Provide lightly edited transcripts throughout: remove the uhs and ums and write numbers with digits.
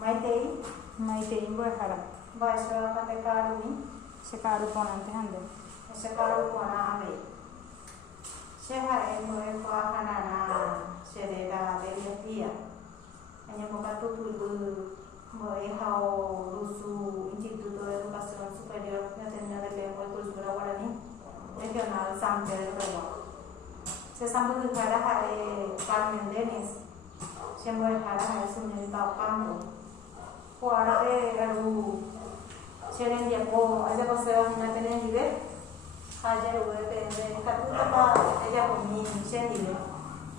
Maitei, Maitei mbo'ehara. Vaisha Katekaruni, Chekaru ponante hande. Shakaru Kona Ave. Sheha Emo Hanana, Shereda, Delia, and Yamokatu Pulu, Moehao, Lusu, Instituto de Educación Superior, Nacional de Lengua y Cultura Guaraní, Regional San Pedro de Guadalajara. Se San Pedro de Guadalajara, Carmen Denis, Shembo de Guadalajara, señorita Ocampo. Kuara pe aru cheren dia ko aja paseo na tenen dibe haja ru pe de katu ta aja ko ni chen dibe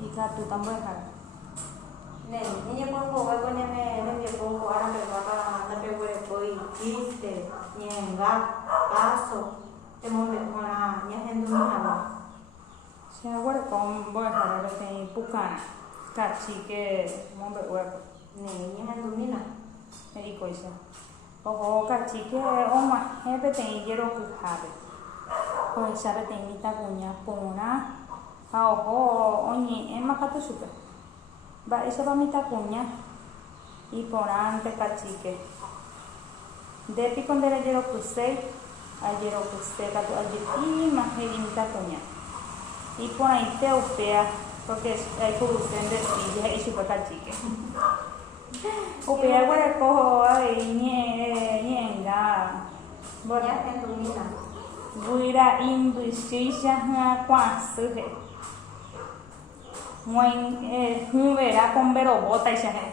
Ika tu tambo'ehara. ne ni ko ko ko ne ne dia ko ara pe baba na pe we ko iriste nyenga paso te mo me mona nya hendu ni haba Shagore kon mbo'ehara rete pukana. Kachike mombe'ueko. ne nya hendu ni na Erikoisa. Oho kachike oma hebe tem yero kuhabe. Ko sabe tem mita kunya pona. Ha oho oni emakatu supe. Ba isa ba mita kunya. Y porante kachike. Depi kondera yero kusei. Ayero kusei katu ajiti maheri mita kunya. Y pona ite upea. Porque hay corrupción de silla y supe kachike. Upea guare koho ai nyenga. nya hendu ni na Guira industria ha quase. Mãe humera com berobota isso é.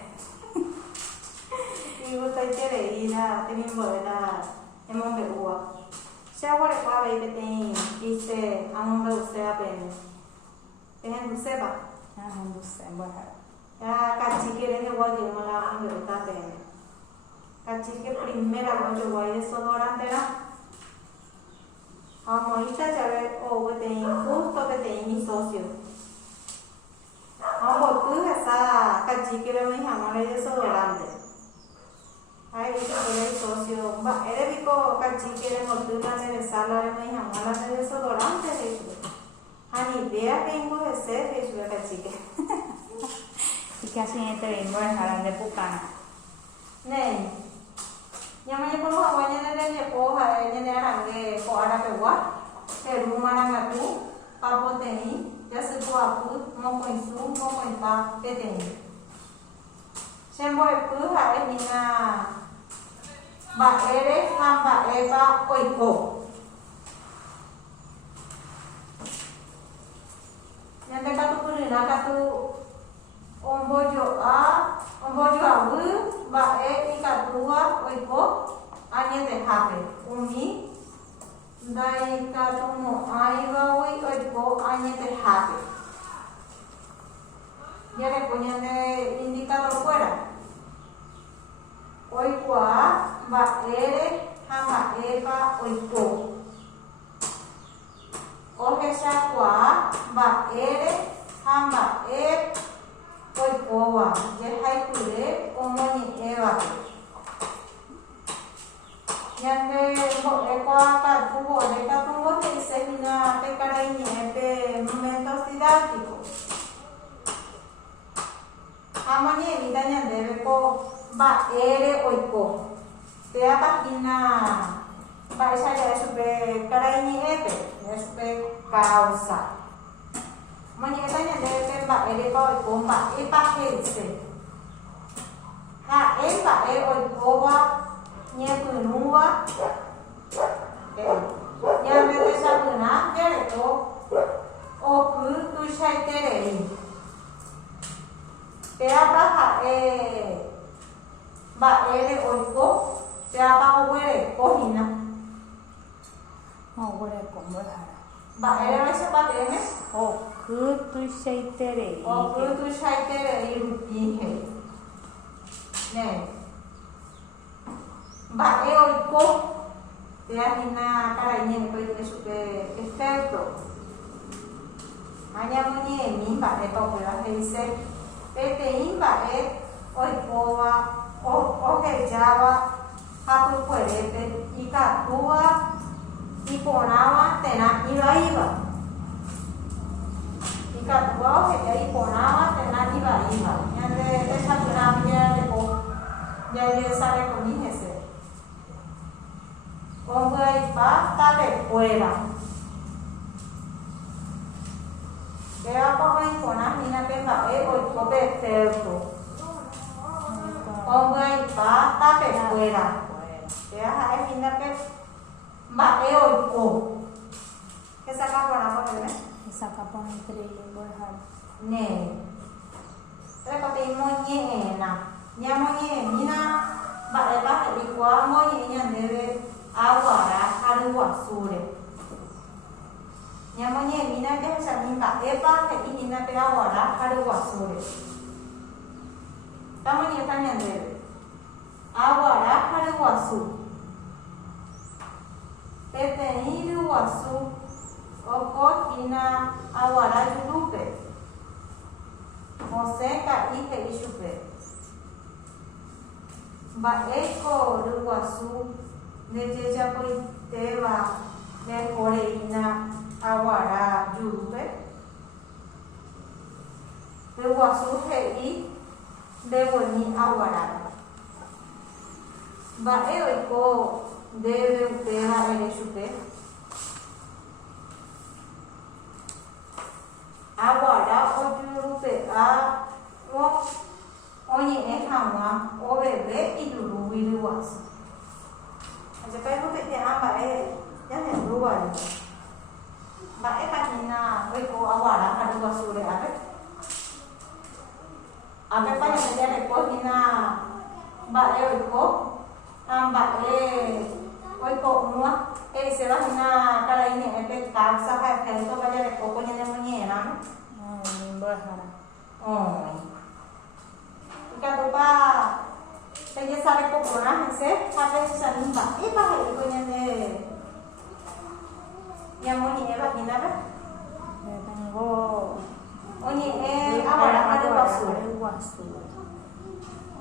y go tai tere ira te mi boda emo me ua shawara kwa ba ite tem iste amon be usted apen en useba Ah, não sei, bora. ya kachike ne go de mala amon be uta pen kachike primera go yo voy desodorante la amorita chave o go tem justo que tem mi socio amor tú esa kachike le me amore desodorante ay itu boleh socio mbak ere biko kachike le motura ne sala le me amala ne desodorante itu hani vea que ingo ese es la kachike E que assim entre mbo'ehara de pukana. ne nyamanya kono awanya ne ne ko ha ne arange ko ara pe wa te rumana ngatu papo teni ya se ko apu mo ko insu mo ko impa pe teni sembo e pu ha e nina ba ere hamba eba oiko nyande katu purina katu ombojo awu ba e ikatua oiko anye de hape umi dai katu mo aiwa oiko anye de hape ya le ponían de indicador fuera oikoa ba ere hama eba oiko ohesha kwa ba ere hama e oikoa je haikure omoni eba yande mo ekwa ka tuvo de ka tuvo te semina te caraini pe momentos didácticos amani evitanya debe ko ba ere oiko te página ba esa ya supe caraini epe ya supe causa mani evitanya debe ba ere ko oiko ba e pa helse ha e ba e oiko wa nye punua ya me pesa puna ya to o ku tu shai tere te apa ba ere oiko te apa were kohina Oh, gore kon mbo'ehara. ba ere me se pa teme Oh, kutu shaitere. o ku tu shai tere rupi he ne ba e oiko te ahina karaine ko ite supe efecto hanya munye mi ba e to pela heise pete imba e oikoa o que java hapu puerete y catua y ponaba tena iba y catua o que ya y ponaba tena iba ya de esa pena de ko de sale con mi ese. Pongo ahí pa, tape fuera. Vea pa ahí con la mina que va o cope certo. Pongo ahí pa, tape fuera. Vea ahí mina que va o co. ¿Qué saca por la foto, eh? Saca por entre ellos, voy a dejar. Nè. Thế có tí mô nhẹ nè. Nhà mô nhẹ như na. Bạn ấy bác phải đi qua mô nhẹ nhận để áo quả ra. Hà lưu quả xù đấy. Nhà mô nhẹ như na để chẳng nhìn cả ép bác phải đi nhìn na áo quả ra. Hà lưu quả xù đấy. Ta mô nhẹ ta nhận để áo quả ra. Hà lưu quả xù. Thế thế ní lưu quả xù. Oko ina awara jurupe. Moseka ike ishupe. Ba eko ruwasu nejeja koi tewa ne kore ina awara jurupe. Ruwasu hei dewo ni awara. Ba eko debe tewa ere shupe. Agora o jurupe a o nhẹ hỏng o bể ít đủ vì lưu ạ. Giờ cái có thể ăn bà ấy nhất là lưu ạ. Bà ấy bạn nhìn là với cô agora là lưu ạ số đấy à biết. À biết bao nhiêu giờ này cô nhìn là bà ấy với cô bà ấy với cô mua. Se va a cada ini este casa que esto vaya de poco ni de mañana. Oh. Kalau pa saya sare ko pernah se pakai sanin ba. Pakai itu ni yang mau ni apa ni apa? Tengo. Oye, ahora ada wasu.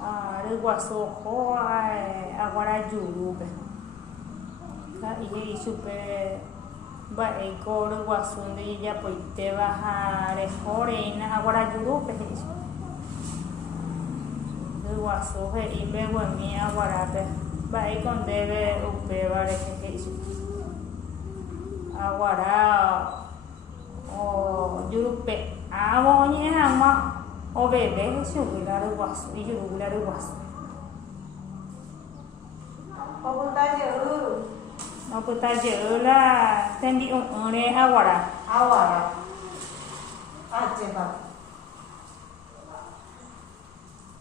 Ada wasu ho agora jurupe. Y super ba eko de guasun de ya pues te vas a rejoreina agora yurupe eso de guasu he y bebo en mi agora pe ba eko debe upe ba de eso agora o yurupe abo ni ama o bebe eso la de guasu y yurupe la de guasu o tayo nó cứ ta giữ là tên đi ở đây agora coba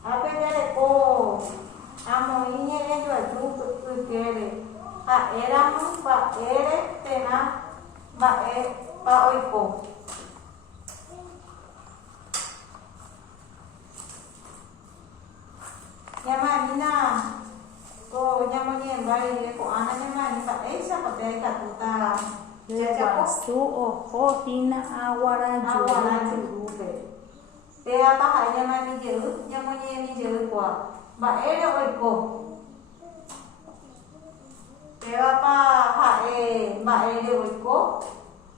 apa jadi ko amo ini itu aja kere era pa ere tena ba pa oiko Yamanina ko nyamanya bari ko ananya man sa sa patay ka tuta Wasu ojo hina awara jurupe. Te apa hanya mani jeru, nyamanya ni jeru kwa. Ba ere oiko. Te apa ba ere oiko.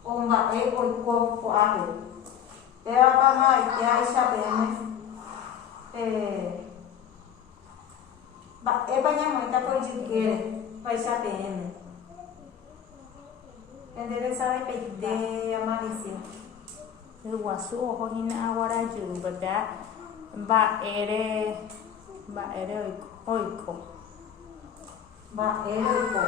Ba oiko ko ate. Te apa ma ya isa pene. Ba nya mo ta ko jikere. Pa isa pene. Debe saber pedir amanecer. El guasu ojo hina awara jurupe ba ere oiko. Ba ere oiko.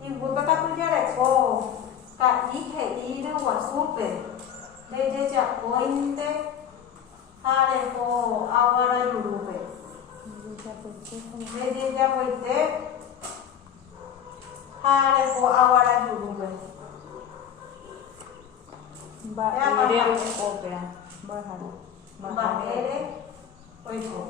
Ibu kata kerja reko, kak ike ida wasupe, beje jak pointe, hareko awara yurupe, beje jak pointe, hareko awara yurupe. Ba ere oiko pera, ba ere oiko.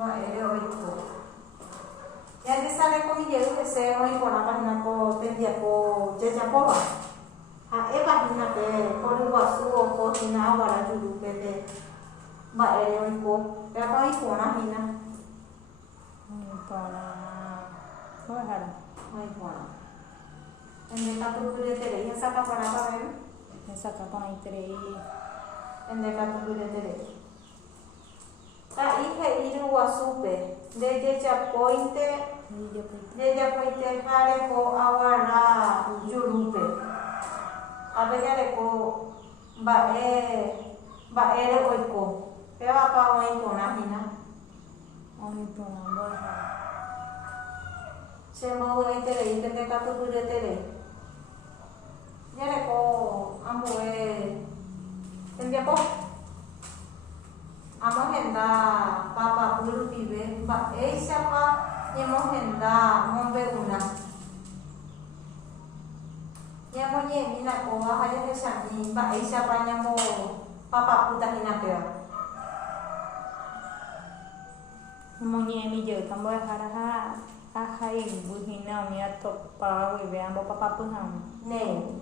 Mba'ére oiko. Ñandesareko mijeýhese oĩporã página tembiapo jajapóva. Ha'e páginape horyguasu ohohína aguarajurúpe mba'ére oiko. Péapa oiporãhína. Mbo'ehára. Oiporã. Endekatupyreterei hesakaporãpavẽme. Hesakaporãiterei. Endekatupyreterei. Ta'i he'íruguasúpe ndejejapóinte jareho aguara jurúpe. Ápe jareko mba'ére oiko. Pévapa oĩporãhína. Oĩporã mbo'ehára. Chembo'eiterei pendekatupyreterei. Jareko ambue tembiapo. Amohenda papapy rupive mba'éichapa ñemohenda mombe'úna. Ñamoñe'ẽmína kóva ha jahechami mba'éichapa ñambopapapýtahína péva. Omoñe'ẽmijeýta mbo'ehára ha ha'irũmbyhína umi atopa guive ambopapapy hag̃uáme. Néi.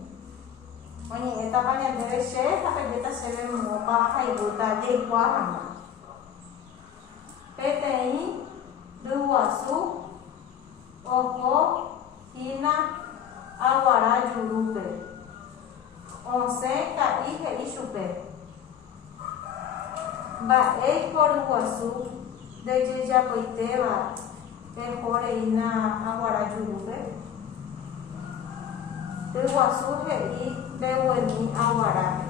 Oñe'ẽtapa ñandéve che ha pejéta chéve mópa ha'irũta jeikuaa hag̃ua. Peteĩ ryguasu ohohína aguara jurúpe. Osẽ ka'i he'i chupe. Mba'éiko ryguasu ndejejapoitéva pehoreína aguara jurúpe. Ryguasu he'i mbeguemi aguarápe.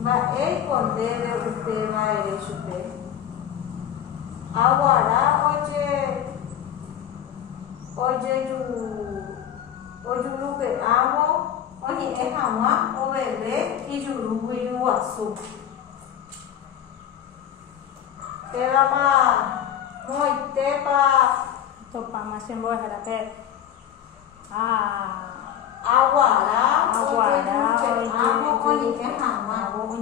Mba'éiko ndéve upeva'ere chupe. Aguara ojurúpe'ãvo oñe'ẽ hag̃ua oveve ijurúgui ryguasu. Pévapa moitépa Topáma che mbo'ehárape. aguara ojurúpe'ãvo oñe'ẽ hag̃ua.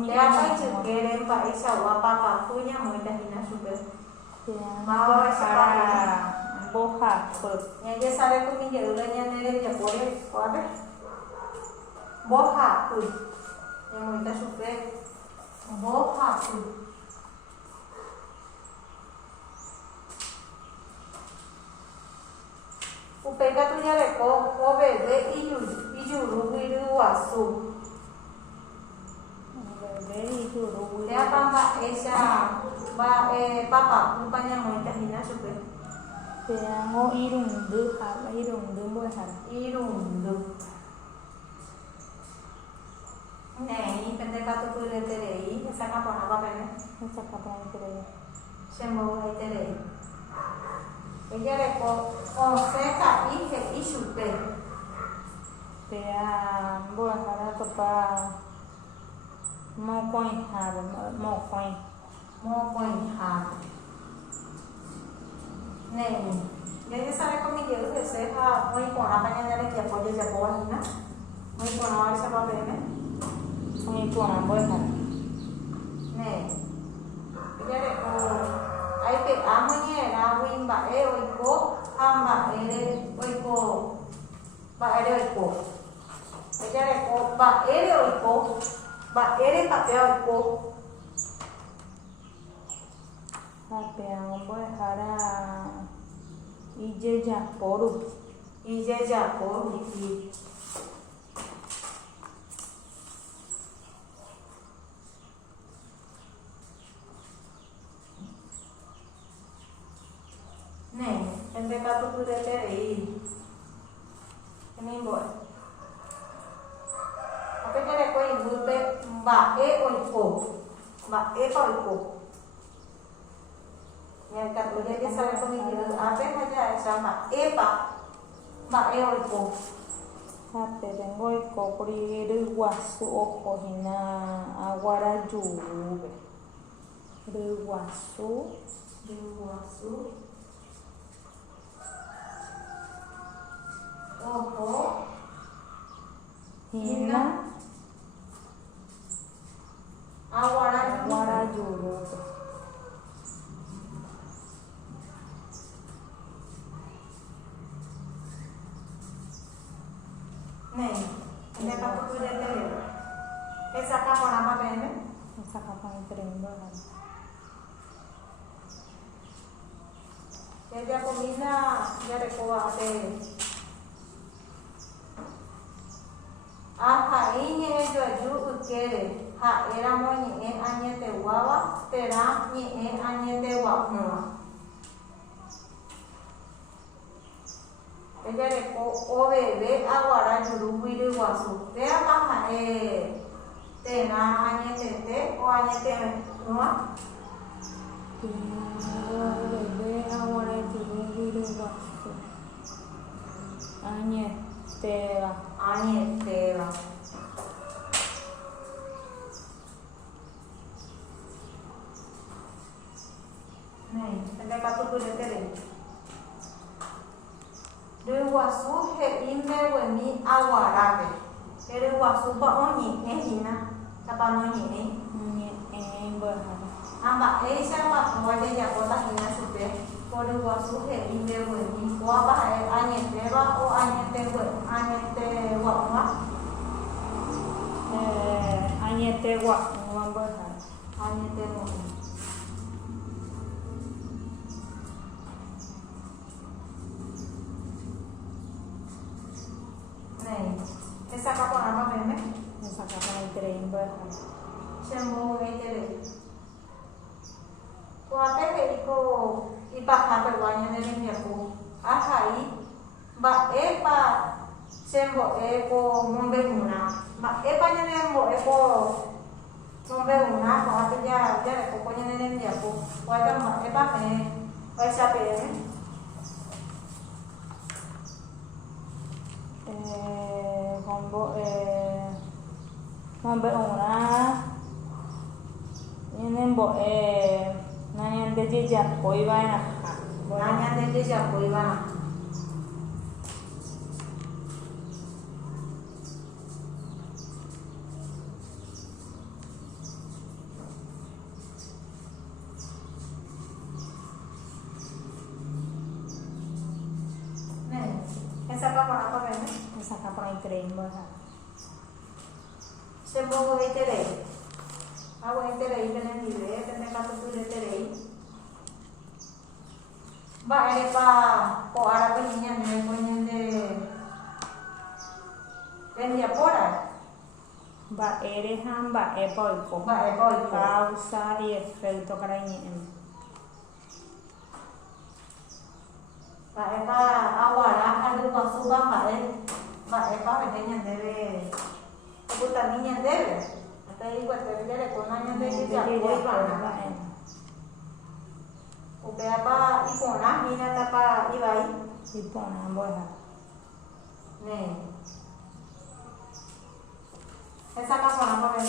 Pévapa ijykére mba'eichagua papapy ñamoitahína chupe. Mbohapy. Ñajesareko mijeýre ñane rembiapóre kóvape. Mbohapy. Ñamoita chupe. Mbohapy. Upe katu jareko oveve ijurúgui ryguasu. Péapa mba'éicha papapýpa ñamoitahína chupe. Pe'ãngo irundy mbo'ehára. Irundy. Néi pendekatupyreterei hesakaporãpapeme. Hesakaporãiterei. Chembo'eiterei. Ejareko osẽ ka'i he'i chupe. Pe'a mbo'ehára topa mokõihápe. Mokõihápe. Néi. Jajesareko mijeýhese ha oĩporãpa ñanderekiapo jajapóvahína. Oĩporãvaichapapeme. Oĩporã mbo'ehára. Néi. Ejareko aipe'a moñe'ẽrãgui mba'e oiko ha mba'ére oiko. Ejareko mba'ére oiko. Mba'ére tapea oiko. Ha pe'ãngo mbo'ehára ijejapórupi. Ijejapórupi. Néi pendekatupyreterei. Nimbo'e. Apejareko yvýpe mba'e oiko. Mba'épa oiko. Ñakatu jajesareko mijeýre ápe ha jahecha mba'e oiko. Ha pérengo oikókuri ryguasu ohohína aguara jurúpe. Ryguasu ohohína aguara jurúpe. con tremendo. Ella comida ya recoge a iñe yo ayu ukere ha era moñi añete guava tera ni añete guapua. Ella recoge bebé aguara yurubiri guasu. Vea baja tera añete te o añete no. Bebé ahora yurubiri guasu. Añeteva. Này, cái cá tôi được cái này. Đưa wasu he ime wemi awarabe. Cái đưa wasu ba oni ehina. Tapa no ni. Amba esa ma wajah ya kota hina supe. Kode wasu he ime wemi. Wa ba añeteva o añete wa. Añete wa ngamba ha. Añete wa. Này, esa capa nama meme? Esa capa tremendo. Sembo itu. Kuate iko ipaha perwanya nene aku. Ahai ba epa sembo eko mombe una. Ba epa nene mo eko mombe una ko atnya ya pokoknya nene aku. Kuate ba epa pe. Baisa pe. Mombe una ini mbok nanya deje jam koi bana Nanya deje jam koi bana nih esa apa ini esa capa tremendo sembo itere awa itere tenen dire tenen katu itere ba ere pa ko ara pe niña ne ko nyende vendia pora ba ere hamba epoiko causa y efecto carañen ba eba awara adu wasu ba ba eba pe nyende re aku taminya debe atau igual te vele con años de ya voy para o beapa ipona mina tapa ibai ipona boja ne esa capa apa ven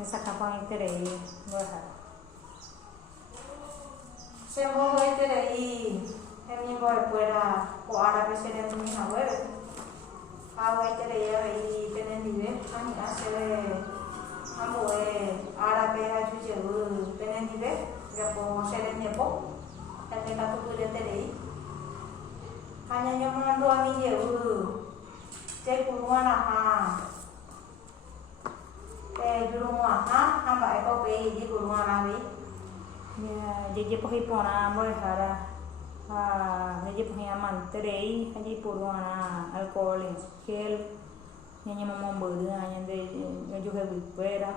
esa capa interei boja se mo interei emi boy fuera o árabe se le mi hawe awa itere ya i tenen nive ani asere amo árabe ajuje tenen nive ya po sere nepo kate katu pule terei hanya nyaman dua minggu cek puluhan dulu hamba eko pe di puluhan awi ya jadi pohipona boja Jadi pengaman terei haji puruana alcohol gel nyanyi mamam beureung anya de juga beupeura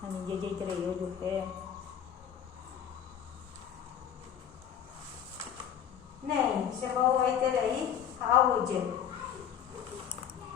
ani jadi terei juga nei se bawa terei awuje